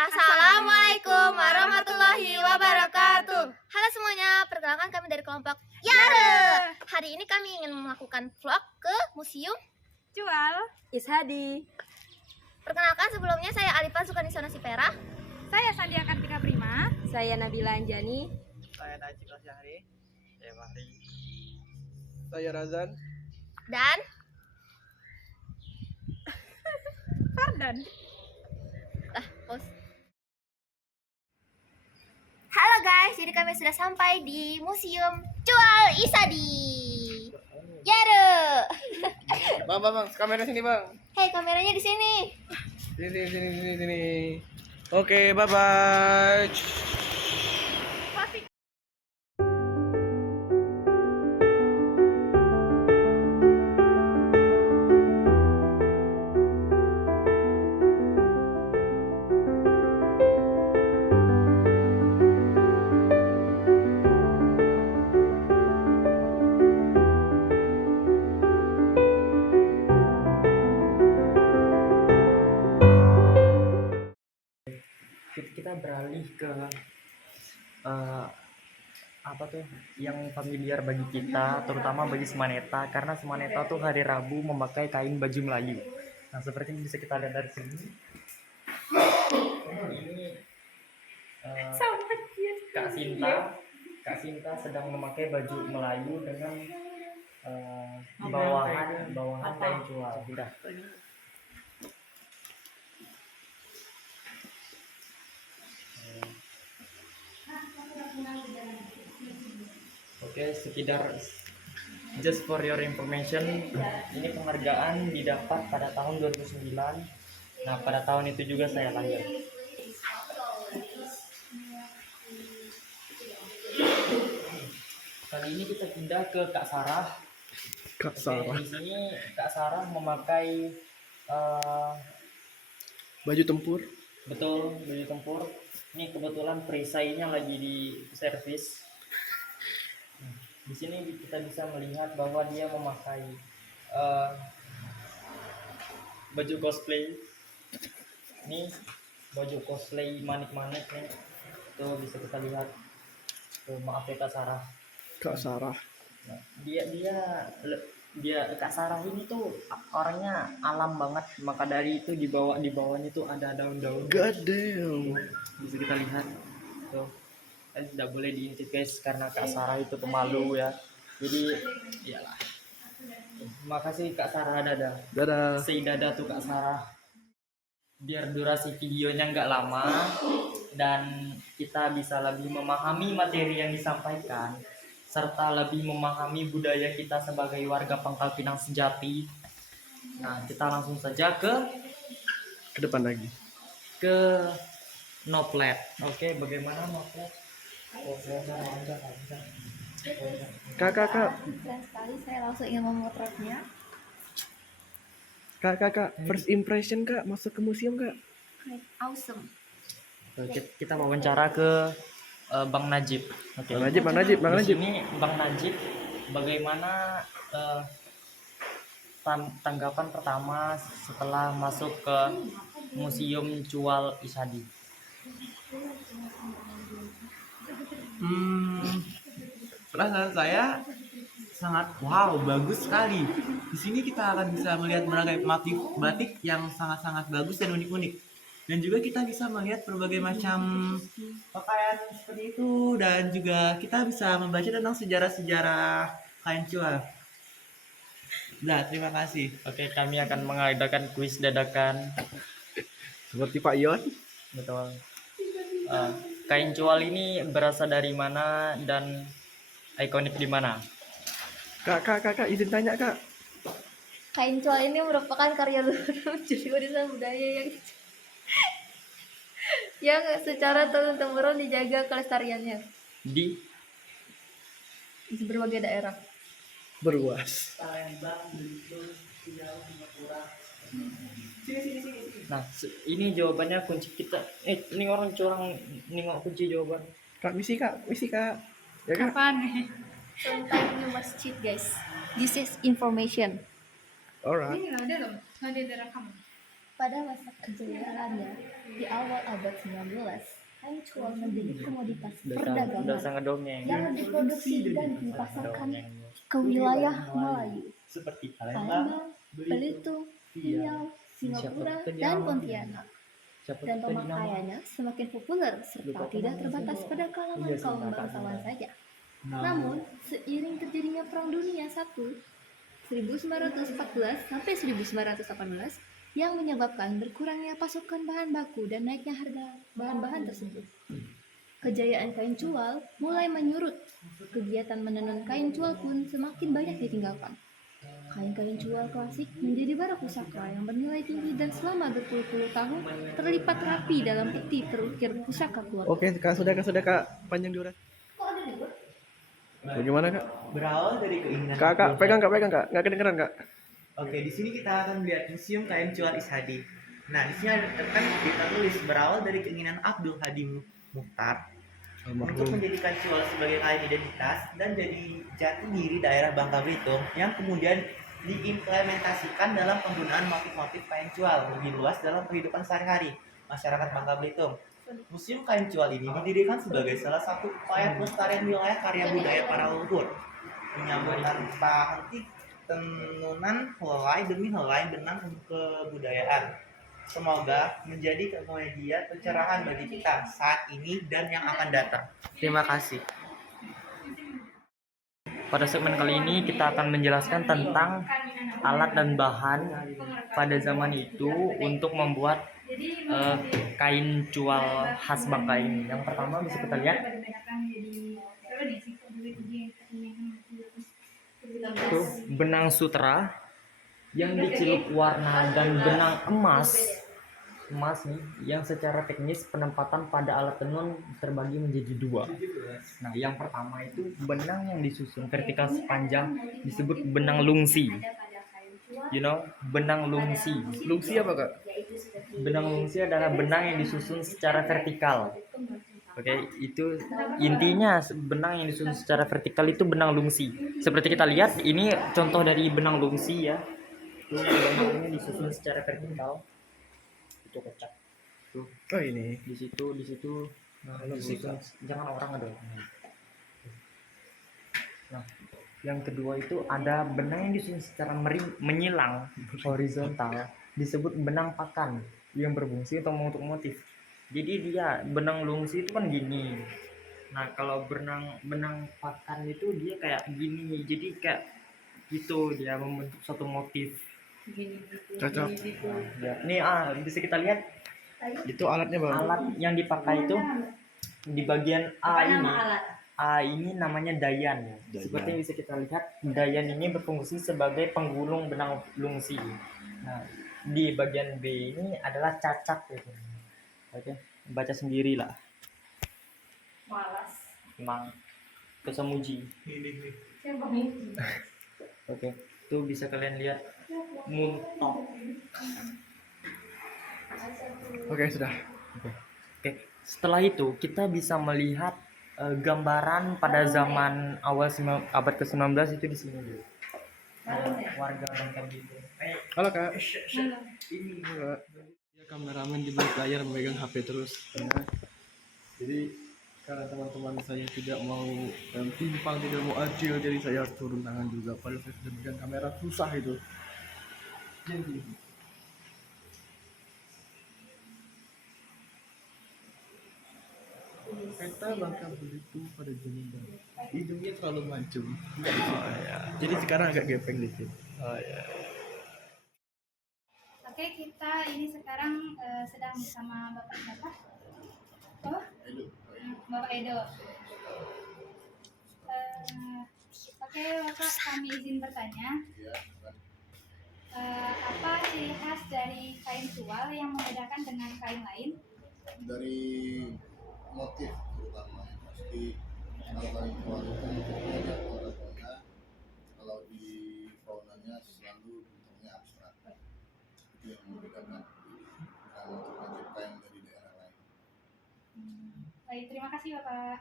Assalamualaikum warahmatullahi wabarakatuh. Halo semuanya, perkenalkan kami dari kelompok Yare. Hari ini kami ingin melakukan vlog ke Museum Jual Ishadi. Perkenalkan sebelumnya saya Alifa Sukanisona Sipera. Saya Sandia Kartika Prima. Saya Nabila Anjani. Saya Najib Syahri. Saya Fahri. Saya Razan. Dan Fardan. pause. Halo guys, jadi kami sudah sampai di Museum Jual Isadi. Yare. Bang, kamera sini bang. Hei, kameranya di sini. Sini. Oke, bye. Kita beralih ke apa tuh yang familiar bagi kita, terutama bagi Semaneta, karena Semaneta tuh hari Rabu memakai kain baju Melayu. Nah, seperti yang bisa kita lihat dari sini, ini Kak Sinta sedang memakai baju Melayu dengan bawahan kain cual. Oke, sekedar just for your information, ini penghargaan didapat pada tahun 2009. Nah, pada tahun itu juga saya lahir. Kali ini kita pindah ke Kak Sarah. Di sini Kak Sarah memakai Baju tempur. betul, baju tempur. Ini kebetulan perisainya lagi di servis. Di sini kita bisa melihat bahwa dia memakai baju cosplay. Ini baju cosplay manik-manik nih. Tuh bisa kita lihat. Tuh, maaf ya Kak Sarah. Nah, dia Kak Sarah ini tuh orangnya alam banget, maka dari itu di bawahnya tuh ada daun-daun. God damn. Bisa kita lihat tuh, tidak boleh diintip guys karena Kak Sarah itu pemalu ya, jadi iyalah. Makasih Kak Sarah, Dadah. say dadah tuh Kak Sarah, biar durasi videonya nggak lama dan kita bisa lebih memahami materi yang disampaikan serta lebih memahami budaya kita sebagai warga Pangkal Pinang sejati. Nah, kita langsung saja ke depan lagi. ke Noplet. Oke, bagaimana Noplet? Kak. Keren sekali, saya langsung ingin memotretnya. Kak. First impression Kak, masuk ke museum Kak. Awesome. Kita wawancara ke Bang Najib. Oke. Bang Najib. Di sini Bang Najib, bagaimana tanggapan pertama setelah masuk ke Museum Jual Isadi? Perasaan saya sangat wow, bagus sekali. Di sini kita akan bisa melihat berbagai motif batik yang sangat-sangat bagus dan unik-unik. Dan juga kita bisa melihat berbagai macam pakaian seperti itu, dan juga kita bisa membaca tentang sejarah-sejarah kain cual. Nah, terima kasih. Oke, kami akan mengadakan kuis dadakan. Seperti Pak Yon. Betul. Kain cual ini berasal dari mana dan ikonik di mana? Kak, izin tanya Kak. Kain cual ini merupakan karya luhur jadi warisan budaya yang secara turun-temurun dijaga kelestariannya Di di berbagai daerah. Berluas. Nah, ini jawabannya kunci kita. Ini orang curang nengok kunci jawaban. Kak, misi Kak. Ya Kak. Kapan? Sometimes you must cheat guys. This is information. Alright. Ini nggak ada loh, nggak ada rekam. Pada masa kejayaannya di awal abad 19, kain cual menjadi komoditas perdagangan udah sangat dongeng. yang diproduksi dan dipasarkan ke wilayah Melayu, Seperti Palembang, Belitung, Riau, Singapura, dan Pontianak. Dan pemakaiannya semakin populer serta tidak terbatas pada kalangan kaum bangsawan saja. Namun, seiring terjadinya Perang Dunia I 1914 sampai 1918 yang menyebabkan berkurangnya pasokan bahan baku dan naiknya harga bahan-bahan tersebut, kejayaan kain cual mulai menyurut. Kegiatan menenun kain cual pun semakin banyak ditinggalkan. Kain-kain cual klasik menjadi barang pusaka yang bernilai tinggi dan selama berpuluh-puluh tahun terlipat rapi dalam peti terukir pusaka keluarga. Oke kak, sudah kak, panjang durasi. Bagaimana kak? berawal dari keinginan Kak, pegang kak, nggak kedengeran kak? Oke, di sini kita akan melihat Museum Kain Cual Ishadi. Nah, di sini kan kita tulis berawal dari keinginan Abdul Hadi Mukhtar untuk menjadikan cual sebagai kain identitas dan jadi jati diri daerah Bangka Belitung yang kemudian diimplementasikan dalam penggunaan motif-motif kain cual lebih luas dalam kehidupan sehari-hari masyarakat Bangka Belitung. Museum Kain Cual ini didirikan sebagai salah satu upaya pelestarian wilayah karya budaya para leluhur, menyambut tanpa henti tenunan helai demi helai benang kebudayaan. Semoga menjadi media pencerahan bagi kita saat ini dan yang akan datang. Terima kasih. Pada segmen kali ini kita akan menjelaskan tentang alat dan bahan pada zaman itu untuk membuat kain cual khas Bangka ini. Yang pertama bisa kita lihat itu benang sutera yang dicelup warna dan benang emas nih yang secara teknis penempatan pada alat tenun terbagi menjadi dua. Nah, yang pertama itu benang yang disusun vertikal sepanjang disebut benang lungsi. Benang lungsi. Lungsi apa kak? Benang lungsi adalah benang yang disusun secara vertikal. Oke, itu intinya benang yang disusun secara vertikal itu benang lungsi. Seperti kita lihat, ini contoh dari benang lungsi ya. Tuh, benangnya disusun secara vertikal. Itu kocak. Tuh, Oh ini. di situ. Nah, disusun, jangan orang ada. Nah, yang kedua itu ada benang yang disusun secara menyilang horizontal disebut benang pakan yang berfungsi untuk membentuk motif. Jadi dia benang lungsi itu kan gini. Nah, kalau benang pakan itu dia kayak gini. Jadi kayak gitu dia membentuk suatu motif. Cocok. Nah, ini bisa kita lihat Itu alatnya bang. alat yang dipakai itu di bagian A ini namanya dayan. Seperti yang bisa kita lihat, dayan ini berfungsi sebagai penggulung benang lungsi. Nah, di bagian B ini adalah cacak gitu. Oke, baca sendiri lah. Malas. Emang kesemuji. Oke, tuh bisa kalian lihat muntok. Oke sudah. Oke, setelah itu kita bisa melihat gambaran pada zaman awal abad ke-19 itu di sini dulu. Warga Bangka Belitung. Halo kak. Ini kak. Ya, kameramen di balik layar memegang HP terus. Ya. Jadi karena teman-teman saya tidak mau timpang, tidak mau adil, jadi saya harus turun tangan juga. Padahal saya sudah megang kamera susah itu. Jadi peta Bangka Belitung pada zaman dahulu. Hidungnya terlalu mancung. Jadi sekarang agak gepeng dikit. Oke, kita ini sekarang sedang bersama Bapak siapa? Bapak Edo. Oke, Bapak, kami izin bertanya. Apa ciri khas dari kain cual yang membedakan dengan kain lain? Dari motif terutama yang pasti kalau kain cual itu motifnya ada warna, kalau di faunanya selalu bentuknya abstrak, itu yang membedakan bukan motif-motif kain dari daerah lain. Baik, terima kasih Bapak.